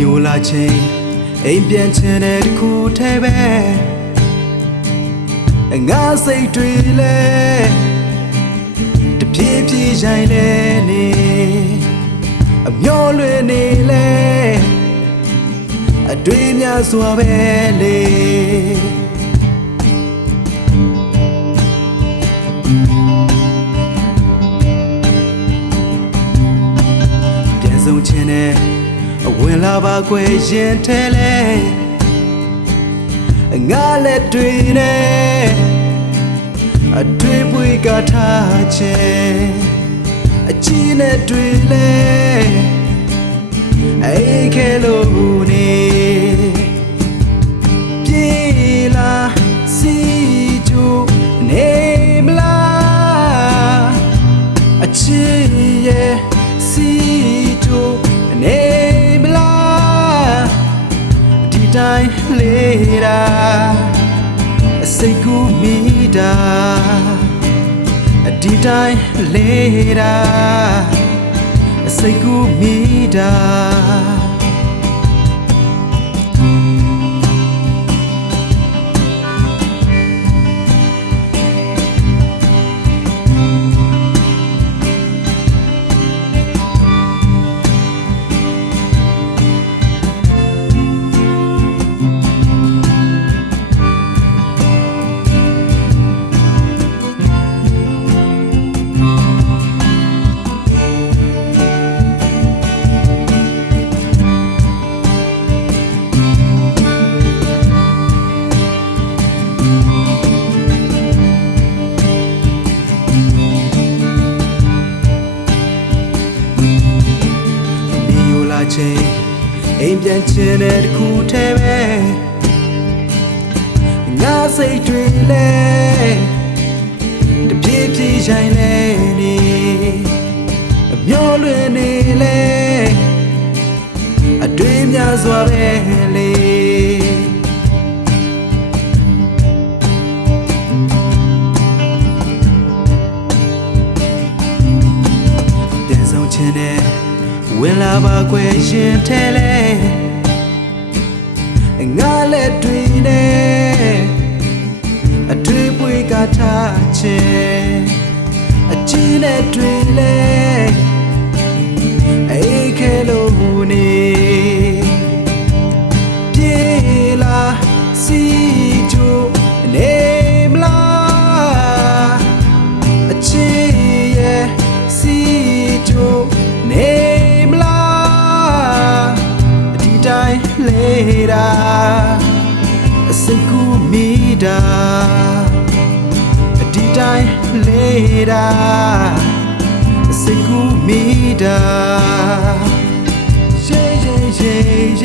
ကိုလာချင်းအိမ်ပြန်ချင်တဲ့တစ်ခုတည်းပဲငါစိတ်တွေလဲတပြေးပြေးဆိုင်လဲနေအမျောလွင်နေလဲအတွေ့များစွာပဲလေပြန်ဆုံးခြင်းနဲ့ အဝင်လာပါကွယ်ရင်ထဲလဲငါလက်တွေနဲ့အတွေ့ပွေကထားခြင်းအချီးနဲ့တွေ့လဲအိတ်ခဲလို့ တိုင်းလေးတာအစိတ်ကူမိတာဒီတိုင်းလေးတာအစိတ်ကူမိတာ ချင်းအိမ်ပြန်ချင်တဲ့တစ်ခုတည်းပဲငါစိတ်တွေလဲတပြေးပြေးဆိုင်လဲနေအမျောလွင်နေလဲအတွေ့များစွာပဲလေ လာပါကွယ်ရှင်ထဲလဲငါလက်တွေနဲ့အတွေ့ပွေကထားခြင်းအချီးနဲ့တွေ့လဲ later အစိတ်ကူမိတာအဒီတိုင်း later အစိတ်ကူမိတာ yeah yeah yeah